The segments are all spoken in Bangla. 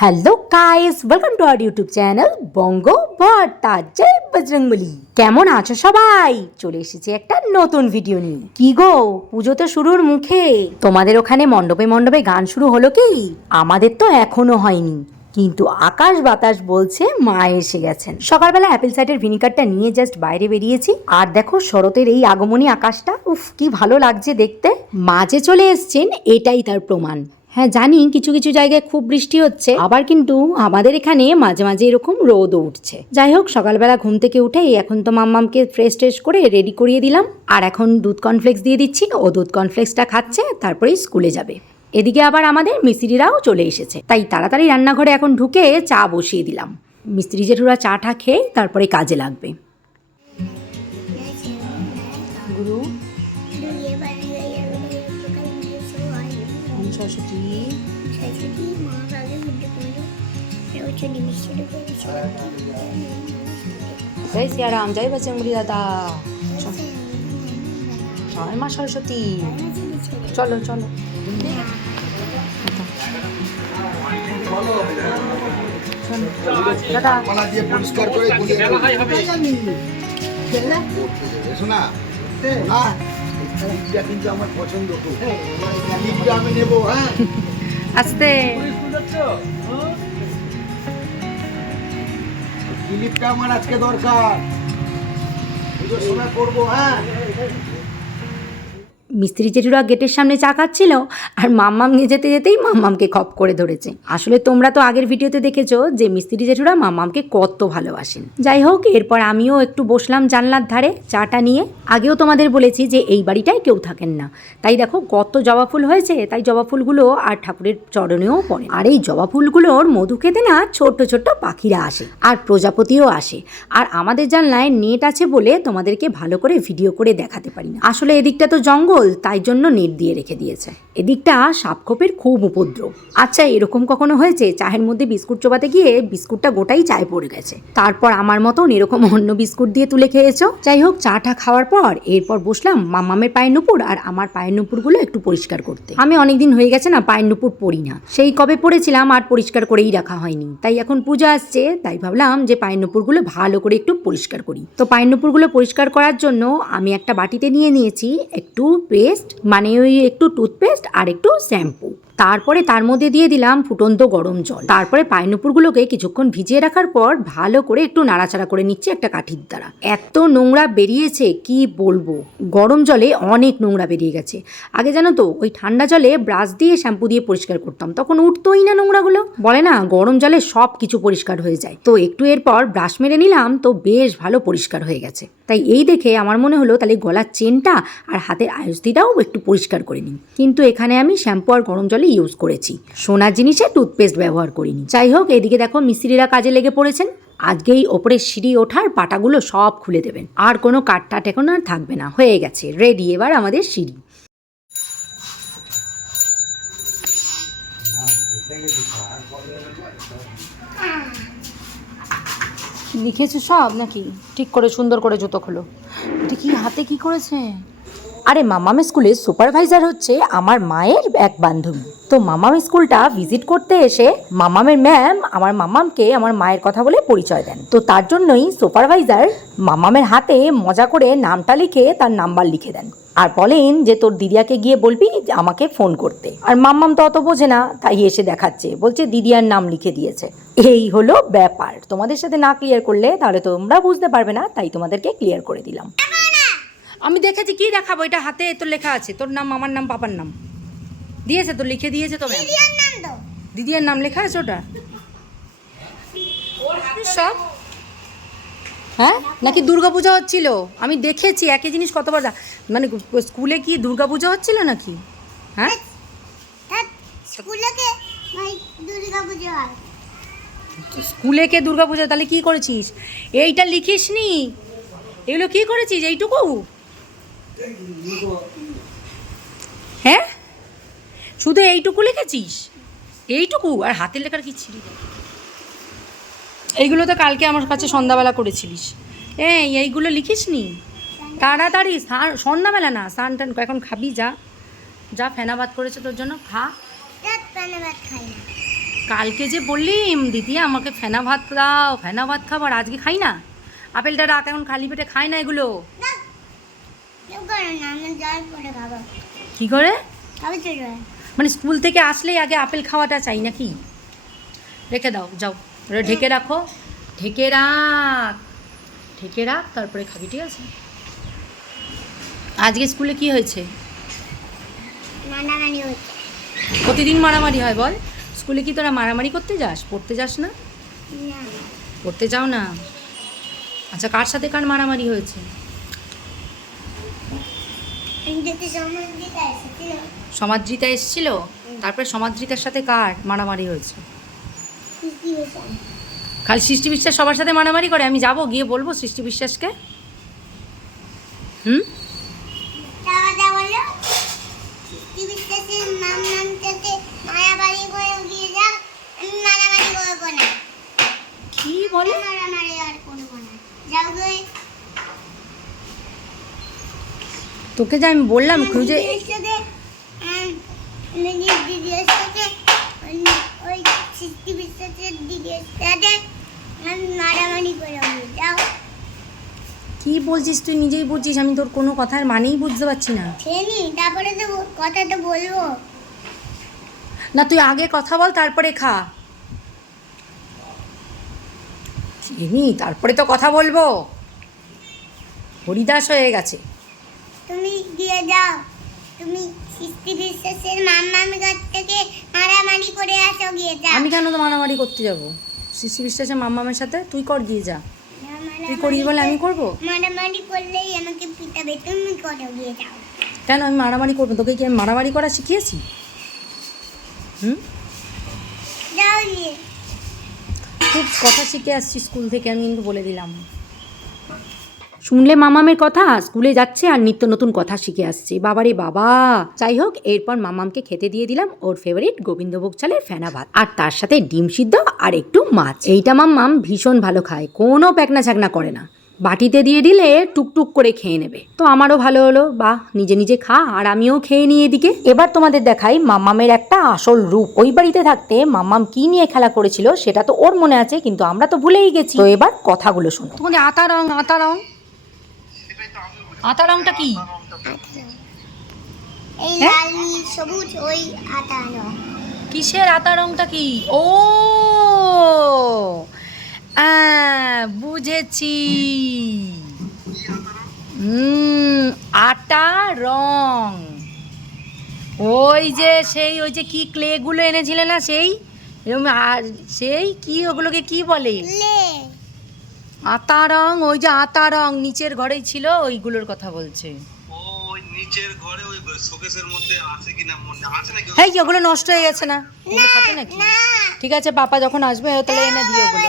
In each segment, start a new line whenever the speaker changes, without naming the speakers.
Hello guys welcome to our YouTube channel Banga Bhatta জয় বজরংবলী কেমন আছো সবাই? চলে এসেছি একটা নতুন ভিডিও নিয়ে। কি গো, পুজো তো শুরুর মুখে। তোমাদের ওখানে মণ্ডপে মণ্ডপে গান শুরু হলো কি? আমাদের তো এখনও হয়নি। কিন্তু আকাশ বাতাস বলছে মা এসে গেছেন। সকালবেলা অ্যাপেল সাইডের ভিনিগারটা নিয়ে জাস্ট বাইরে বেরিয়েছি। আর দেখো শরতের এই আগমনী আকাশটা, উফ, কি ভালো লাগছে দেখতে। মাঝে চলে এসছেন, এটাই তার প্রমাণ। হ্যাঁ জানি কিছু কিছু জায়গায় খুব বৃষ্টি হচ্ছে। আবার কিন্তু আমাদের এখানে মাঝে মাঝে এরকম রোদও উঠছে। যাই হোক, সকালবেলা ঘুম থেকে উঠে এখন তো মাম্মামকে ফ্রেশ ট্রেশ করে রেডি করিয়ে দিলাম। আর এখন দুধ কর্নফ্লেক্স দিয়ে দিচ্ছি। ও দুধ কর্নফ্লেক্সটা খাচ্ছে তারপরেই স্কুলে যাবে। এদিকে আবার আমাদের মিস্ত্রিরাও চলে এসেছে। তাই তাড়াতাড়ি রান্নাঘরে এখন ঢুকে চা বসিয়ে দিলাম। মিস্ত্রি জেঠুরা চা টা খেয়ে তারপরে কাজে লাগবে। সরস্বতী জয় সিয়ারাম জয় বজরংবলী দাদা। জয় মা সরস্বতী। চলো চলো। দাদা।
মালা দিয়ে পরিষ্কার করে গুলিয়ে লিপটা কিন্তু আমার পছন্দ খুব লিপটা আমি নেব হ্যাঁ?
আস্তে।
দিলীপটা আমার আজকে দরকার। পুজোর সময় করব হ্যাঁ?
মিস্ত্রি জেঠুরা গেটের সামনে চা খাচ্ছিল আর মাম্মাম নিয়ে যেতে যেতেই মাম্মামকে খপ করে ধরেছে। আসলে তোমরা তো আগের ভিডিওতে দেখেছ যে মিস্ত্রি জেঠুরা মাম্মামকে কত ভালোবাসেন। যাই হোক, এরপর আমিও একটু বসলাম জানলার ধারে চাটা নিয়ে। আগেও তোমাদের বলেছি যে এই বাড়িটায় কেউ থাকেন না। তাই দেখো, কত জবা ফুল হয়েছে, তাই জবা ফুলগুলো আর ঠাকুরের চরণেও পড়ে আর এই জবা ফুলগুলোর মধু খেতে না ছোট্ট ছোট্ট পাখিরা আসে আর প্রজাপতিও আসে। আর আমাদের জানলায় নেট আছে বলে তোমাদেরকে ভালো করে ভিডিও করে দেখাতে পারি না। আসলে এদিকটা তো জঙ্গল তাই জন্য নেট দিয়ে রেখে দিয়েছে। এদিকটা সাপখোপের খুব উপদ্রব। আচ্ছা এরকম কখনো হয়েছে? চায়ের মধ্যে বিস্কুট চোবাতে গিয়ে বিস্কুটটা গোটাই চায়ে পড়ে গেছে। তারপর আমার মতন এরকম অন্য বিস্কুট দিয়ে তুলে খেয়েছো? যাই হোক, চাটা খাওয়ার পর এরপর বসলাম মামামের পায়ের নুপুর আর আমার পায়ের নুপুরগুলো একটু পরিষ্কার করতে। আমি অনেকদিন হয়ে গেছে না পায়ের নুপুর পরি না। সেই কবে পড়েছিলাম আর পরিষ্কার করেই রাখা হয়নি। তাই এখন পূজা আসছে, তাই ভাবলাম যে পায়ের নুপুরগুলো ভালো করে একটু পরিষ্কার করি। তো পায়ের নুপুরগুলো পরিষ্কার করার জন্য আমি একটা বাটিতে নিয়ে নিয়েছি একটু পেস্ট মানে ওই একটু টুথপেস্ট আর একটু শ্যাম্পু তারপরে তার মধ্যে দিয়ে দিলাম ফুটন্ত গরম জল। তারপরে পাইনুপুরগুলোকে কিছুক্ষণ ভিজিয়ে রাখার পর ভালো করে একটু নাড়াচাড়া করে নিচ্ছে একটা কাঠির দ্বারা। এত নোংরা বেরিয়েছে, কি বলব? গরম জলে অনেক নোংরা বেরিয়ে গেছে। আগে জানো তো, ওই ঠান্ডা জলে ব্রাশ দিয়ে শ্যাম্পু দিয়ে পরিষ্কার করতাম। তখন উঠতোই না নোংরাগুলো। বলে না, গরম জলে সব কিছু পরিষ্কার হয়ে যায়। তো একটু এরপর ব্রাশ মেরে নিলাম, তো বেশ ভালো পরিষ্কার হয়ে গেছে। তাই এই দেখে আমার মনে হলো, তাহলে গলার চেনটা আর হাতের আয়ুস্তিটাও একটু পরিষ্কার করে নিই। কিন্তু এখানে আমি শ্যাম্পু আর গরম জলে ইউজ করেছি। সোনার জিনিসে টুথপেস্ট ব্যবহার করিনি। যাই হোক, এদিকে দেখো মিস্ত্রিরা কাজে লেগে পড়েছেন। আজকে এই ওপরের সিঁড়ি ওঠার পাটাগুলো সব খুলে দেবেন। আর কোনো কাঠটা টেকন আর থাকবে না। হয়ে গেছে। রেডি এবার আমাদের সিঁড়ি। লিখেছো সব নাকি? ঠিক করে সুন্দর করে জুতো খোলো। এটা কি হাতে কি করেছে? আরে মামাম স্কুলের সুপারভাইজার হচ্ছে আমার মায়ের এক বান্ধবী। তো মামাম স্কুলটা ভিজিট করতে এসে মামামের ম্যাম আমার মামামকে আমার মায়ের কথা বলে পরিচয় দেন। তো তার জন্যই সুপারভাইজার মামামের হাতে মজা করে নামটা লিখে তার নাম্বার লিখে দেন। আর বলেন যে, তোর দিদিয়াকে গিয়ে বলবি আমাকে ফোন করতে। আর মাম্মাম তো অত বোঝে না, তাই এসে দেখাচ্ছে। বলছে, দিদিয়ার নাম লিখে দিয়েছে। এই হলো ব্যাপার। তোমাদের সাথে না ক্লিয়ার করলে তাহলে তোমরা বুঝতে পারবে না, তাই তোমাদেরকে ক্লিয়ার করে দিলাম। আমি দেখেছি, কি দেখাবো? এটা হাতে তোর লেখা আছে। তোর নাম আমার নাম পাপার নাম। দিয়েছে তো লিখে দিয়েছে তো ম্যাম দিদিয়ার নাম লেখা আছে ওটা? সব? হ্যাঁ? নাকি দুর্গাপূজা হচ্ছিল? আমি দেখেছি একই জিনিস কতবার মানে স্কুলে কি দুর্গাপূজা হচ্ছিল নাকি? হ্যাঁ? স্কুলে কে? দুর্গাপূজা তাহলে কি করেছিস? এইটা লিখিস নি এগুলো কি করেছিস এইটুকু? শুধু এইটুকু লিখেছিস? এইটুকু? আর হাতের লেখার কি ছিল? এইগুলো তো কালকে আমার কাছে সন্ধ্যাবেলা করেছিলিস। এই এইগুলো লিখিস নি তাড়াতাড়ি সন্ধ্যাবেলা না স্নান টান এখন খাবি যা। যা ফেনা ভাত করেছে তোর জন্য খা। কালকে যে বললিম দিদি আমাকে ফেনা ভাত দাও ফেনা ভাত খাবার আজকে খাই না? আপেলটা রাত এখন খালি পেটে খাই না এগুলো। কি করে? মানে স্কুল থেকে আসলেই আগে আপেল খাওয়াটা চাই নাকি? রেখে দাও যাও। ঢেকে রাখো। ঢেকে রাখ। ঢেকে রাখ তারপরে খাবি ঠিক আছে? আজকে স্কুলে কি হয়েছে? প্রতিদিন মারামারি হয় বল। স্কুলে কি তোরা মারামারি করতে যাস? পড়তে যাস না?
না।
পড়তে যাও না? আচ্ছা কার সাথে কার মারামারি হয়েছে?
সমাদ্রিতা এসছিল?
তারপরে সমাদ্রিতার সাথে কার মারামারি হয়েছে? খালি সৃষ্টি বিশ্বাস সবার সাথে মারামারি করে? আমি যাব, গিয়ে বলব সৃষ্টি বিশ্বাসকে? হুম? তোকে যে আমি বললাম, খুঁজে
দিদির সাথে উম, নিজের দিদির সাথে ওই- সৃষ্টি বিশ্বাসের দিদির সাথে মারামারি করে যাও।
কি বলছিস তুই? নিজেই বলছিস আমি তোর কোনো কথার মানেই বুঝতে পারছি না।
খেয়ে তারপরে তো ব- কথাটা বলব।
না তুই আগে কথা বল তারপরে খা। এমনি তারপরে তো কথা বলব। হরিদাস হয়ে গেছে।
তুমি গিয়ে যাও। তুমি সৃষ্টি বিশ্বাসের মাম্মামি কাছ থেকে মারামারি করে আসো গিয়ে যাও
আমি কেন তো মারামারি করতে যাব? শিশু বিশ্বাসের মাম্মামের সাথে তুই কর গিয়ে যা। তুই করিস বলে আমি করব?
মারামারি করলেই আমাকে পিটাবে তুমি করো গিয়ে যাও।
কেন আমি মারামারি করব? তোকে কি আমি মারামারি করা শিখিয়েছি? হুম?
যাও গিয়ে।
খুব কথা শিখে আসছি স্কুল থেকে আমি কিন্তু বলে দিলাম। শুনলে মামামের কথা, স্কুলে যাচ্ছে আর নিত্য নতুন কথা শিখে আসছে। বাবারে বাবা। যাই হোক এরপর মামামকে খেতে দিয়ে দিলাম ওর ফেভারিট গোবিন্দভোগ চালের ফেনা ভাত। আর তার সাথে ডিম সিদ্ধ আর একটু মাছ। এইটা মাম্মাম ভীষণ ভালো খায়, কোনো প্যাকনা ছাকনা করে না। বাটিতে দিয়ে দিলে টুকটুক করে খেয়ে নেবে। তো আমারও ভালো হলো, বাহ, নিজে নিজে খা, আর আমিও খেয়ে নিই এদিকে। এবার তোমাদের দেখাই মাম্মামের একটা আসল রূপ। ওই বাড়িতে থাকতে মাম্মাম কি নিয়ে খেলা করেছিল, সেটা তো ওর মনে আছে, কিন্তু আমরা তো ভুলেই গেছি। তো এবার কথাগুলো শোনো। তখন আতা রং আতা রং। আতা রংটা কি?
এই
হ্যাঁ?
লাল সবুজ ওই আটা রং।
কিসের আতা রংটা কি? ও বুঝেছি। আটা রং। ওই যে সেই ওই যে কি ক্লেগুলো এনেছিলে না সেই? এরকম সেই কি ওগুলোকে কি বলে? আতা রং ওই যে আতা রং নিচের ঘরেই ছিল ওইগুলোর কথা বলছে।
নিচের ঘরে ওই শোকেসের মধ্যে আছে কিনা মনে আছে নাকি
কি ওগুলো নষ্ট হয়ে গেছে না? ওগুলো থাকে নাকি? ঠিক আছে পাপা যখন আসবে তাহলে এনে দিও ওগুলো।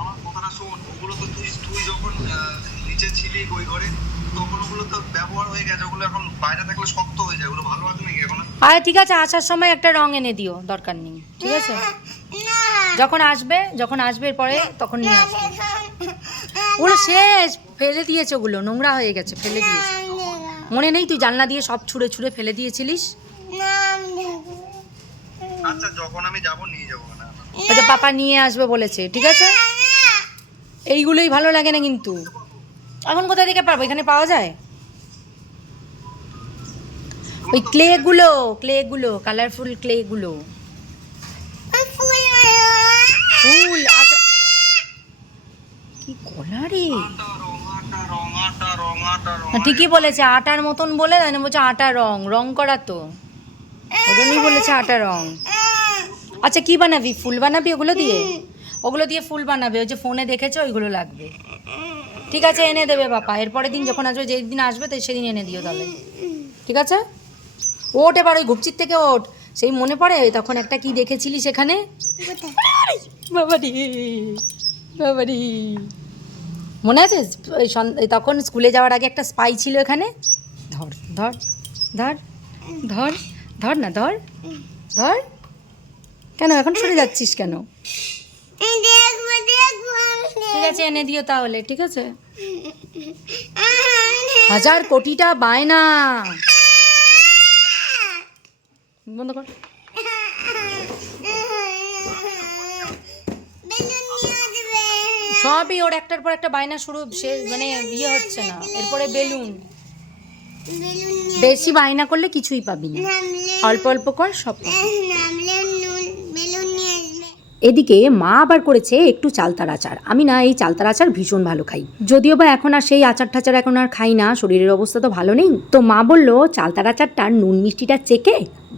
আমার ওগুলো তো তুই তুই যখন নিচে ছিলি ওই ঘরে তখন ওগুলো তো ব্যবহার হয়ে গেছে ওগুলো এখন বাইরে থাকলে শক্ত হয়ে যায় ওগুলো ভালো আছে নাকি এখন?
আর ঠিক আছে আসার সময় একটা রং এনে দিও দরকার নেই। ঠিক আছে? যখন আসবে যখন আসবে পরে তখন নিয়ে আসবে। ওগুলো শেষ ফেলে দিয়েছে ওগুলো নোংরা হয়ে গেছে ফেলে দিয়েছে। মনে নেই তুই জানলা দিয়ে সব ছুঁড়ে ছুঁড়ে ফেলে দিয়েছিলিস?
আচ্ছা যখন আমি যাব নিয়ে যাব না
ওই পাপা নিয়ে আসবে বলেছে ঠিক আছে? এইগুলোই ভালো লাগে না কিন্তু। এখন কোথা থেকে পারব এখানে পাওয়া যায়? ওই ক্লেগুলো ক্লেগুলো কালারফুল ক্লেগুলো। ফুল আচ্ছা। কি কলা রে? ঠিকই বলেছে, আটার মতন বলে না বলছে আটা রং রং করা তো। ওই বলেছে আটা রং। আচ্ছা কি বানাবি? ফুল বানাবি ওগুলো দিয়ে? ওগুলো দিয়ে ফুল বানাবে, ওই যে ফোনে দেখেছ, ওইগুলো লাগবে। ঠিক আছে, এনে দেবে বাবা। এরপরের দিন যখন আসবে, যেই দিন আসবে, তো সেদিন এনে দিও তাহলে। ঠিক আছে? ওট এবার, ওই ঘুপচির থেকে ওঠ। সেই মনে পড়ে? তখন একটা কি দেখেছিলি সেখানে? মনে আছে? তখন স্কুলে যাওয়ার আগে একটা স্পাই ছিল এখানে? ধর ধর ধর ধর ধর না, ধর ধর। কেন, এখন সরে যাচ্ছিস কেন? ঠিক আছে, এনে দিও তাহলে, ঠিক আছে? হাজার কোটিটা বায়না। বন্ধ কর। সবই ওর একটার পর একটা বায়না শুরু সে মানে ইয়ে হচ্ছে না। এরপরে বেলুন। বেশি বায়না করলে কিছুই পাবি না। অল্প অল্প কর সব এদিকে মা আবার করেছে একটু চালতার আচার। আমি না এই চালতার আচার ভীষণ ভালো খাই। যদিও বা এখন আর সেই আচার ঠাচার এখন আর খাই না, শরীরের অবস্থা তো ভালো নেই। তো মা বলল, চালতার আচারটার নুন মিষ্টিটা চেকে,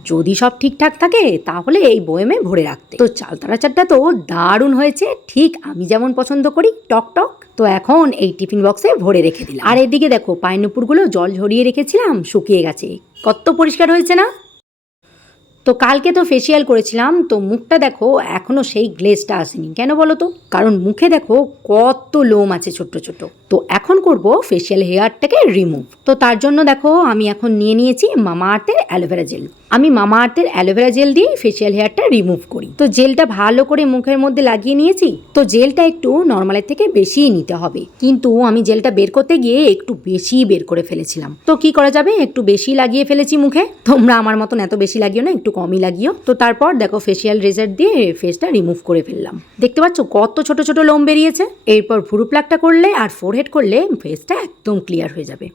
যদি সব ঠিকঠাক থাকে তাহলে এই বয়েমে ভরে রাখতে। তো চালতার আচারটা তো দারুণ হয়েছে, ঠিক আমি যেমন পছন্দ করি, টক টক। তো এখন এই টিফিন বক্সে ভরে রেখে দিলাম। আর এদিকে দেখো পাইনুপুরগুলো জল ঝরিয়ে রেখেছিলাম, শুকিয়ে গেছে। কত পরিষ্কার হয়েছে না? তো কালকে তো ফেসিয়াল করেছিলাম, তো মুখটা দেখো এখনও সেই গ্লেজটা আসেনি। কেন বলো তো? কারণ মুখে দেখো কত লোম আছে ছোট্ট ছোট তো এখন করব ফেসিয়াল হেয়ারটাকে রিমুভ তো তার জন্য দেখো আমি এখন নিয়ে নিয়েছি মামা আর্থের অ্যালোভেরা জেল। আমি মামা আর্থের অ্যালোভেরা জেল দিয়ে ফেসিয়াল হেয়ারটা রিমুভ করি। তো জেলটা ভালো করে মুখের মধ্যে লাগিয়ে নিয়েছি। তো জেলটা একটু নর্মালের থেকে বেশিই নিতে হবে। কিন্তু আমি জেলটা বের করতে গিয়ে একটু বেশি বের করে ফেলেছিলাম। তো কি করা যাবে? একটু বেশি লাগিয়ে ফেলেছি মুখে। তোমরা আমার মতন এত বেশি লাগিও না, একটু কমই লাগিও। তো তারপর দেখো ফেসিয়াল রেজার দিয়ে ফেসটা রিমুভ করে ফেললাম। দেখতে পাচ্ছ কত ছোট ছোট লোম বেরিয়েছে। এরপর ভুরু প্লাকটা করলে আর ফোরহেড করলে ফেসটা একদম ক্লিয়ার হয়ে যাবে।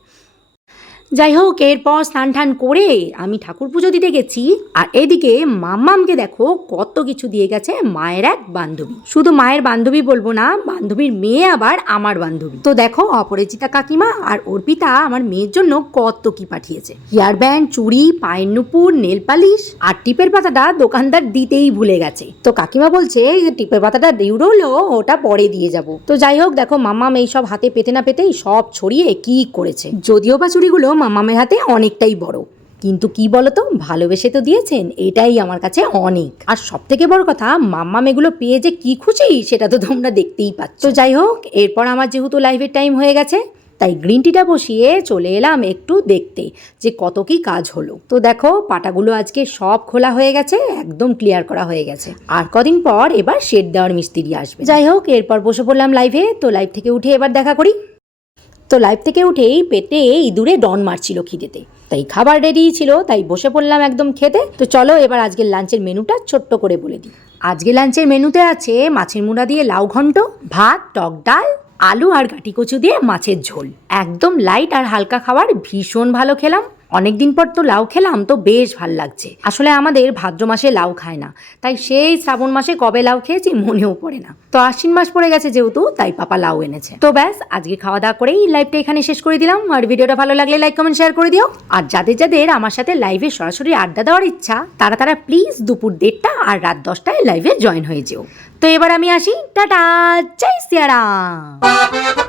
যাই হোক এরপর স্নান টান করে আমি ঠাকুর পুজো দিতে গেছি। আর এদিকে মাম্মামকে দেখো কত কিছু দিয়ে গেছে মায়ের এক বান্ধবী। শুধু মায়ের বান্ধবী বলব না, বান্ধবীর মেয়ে আবার আমার বান্ধবী। তো দেখো, অপরাজিতা কাকিমা আর অর্পিতা আমার মেয়ের জন্য কত কি পাঠিয়েছে। হেয়ার ব্যান্ড, চুড়ি, পায়ের নুপুর, নেল পালিশ আর টিপের পাতাটা দোকানদার দিতেই ভুলে গেছে। তো কাকিমা বলছে টিপের পাতাটা দিউরলো, ওটা পরে দিয়ে যাব। তো যাই হোক দেখো মাম্মাম এইসব হাতে পেতে না পেতেই সব ছড়িয়ে কি করেছে। যদিও বা চুড়িগুলো মামামের হাতে অনেকটাই বড়। কিন্তু কি বলতো, ভালোবেসে তো দিয়েছেন, এটাই আমার কাছে অনেক। আর সব থেকে বড় কথা মাম্মাম এগুলো পেয়ে যে কি খুশি, সেটা তো তোমরা দেখতেই পাচ্ছ। তো যাই হোক, এরপর আমার যেহেতু লাইভের টাইম হয়ে গেছে, তাই গ্রিন টিটা বসিয়ে চলে এলাম একটু দেখতে, যে কত কি কাজ হলো। তো দেখো, পাটাগুলো আজকে সব খোলা হয়ে গেছে, একদম ক্লিয়ার করা হয়ে গেছে। আর কদিন পর এবার শেড দেওয়ার মিস্ত্রি আসবে। যাই হোক, এরপর বসে পড়লাম লাইভে তো লাইভ থেকে উঠে এবার দেখা করি। তো লাইভ থেকে উঠেই পেটে ইঁদুরে ডন মারছিল খিদেতে। তাই খাবার রেডি ছিল, তাই বসে পড়লাম একদম খেতে। তো চলো এবার আজকের লাঞ্চের মেনুটা ছোট্ট করে বলে দিই। আজকে লাঞ্চের মেনুতে আছে মাছের মুড়া দিয়ে লাউ ঘন্ট, ভাত, টক ডাল, আলু আর গাটি কচু দিয়ে মাছের ঝোল। একদম লাইট আর হালকা খাবার, ভীষণ ভালো খেলাম। অনেকদিন পর তো লাউ খেলাম, তো বেশ ভালো লাগছে। আসলে আমাদের ভাদ্র মাসে লাউ খায় না, তাই সেই শ্রাবণ মাসে কবে লাউ খেয়েছি মনেও পড়ে না। তো আশ্বিন মাস পড়ে গেছে যেহেতু, তাই পাপা লাউ এনেছে। তো ব্যাস, আজকে খাওয়া দাওয়া করেই লাইভটা এখানে শেষ করে দিলাম। আর ভিডিওটা ভালো লাগলে লাইক কমেন্ট শেয়ার করে দিও। আর যাদের যাদের আমার সাথে লাইভে সরাসরি আড্ডা দেওয়ার ইচ্ছা, তারা তারা প্লিজ দুপুর দেড়টা আর রাত দশটায় লাইভে জয়েন হয়ে যেও। তো এবার আমি আসি। টাটা! জয় সিয়ারাম!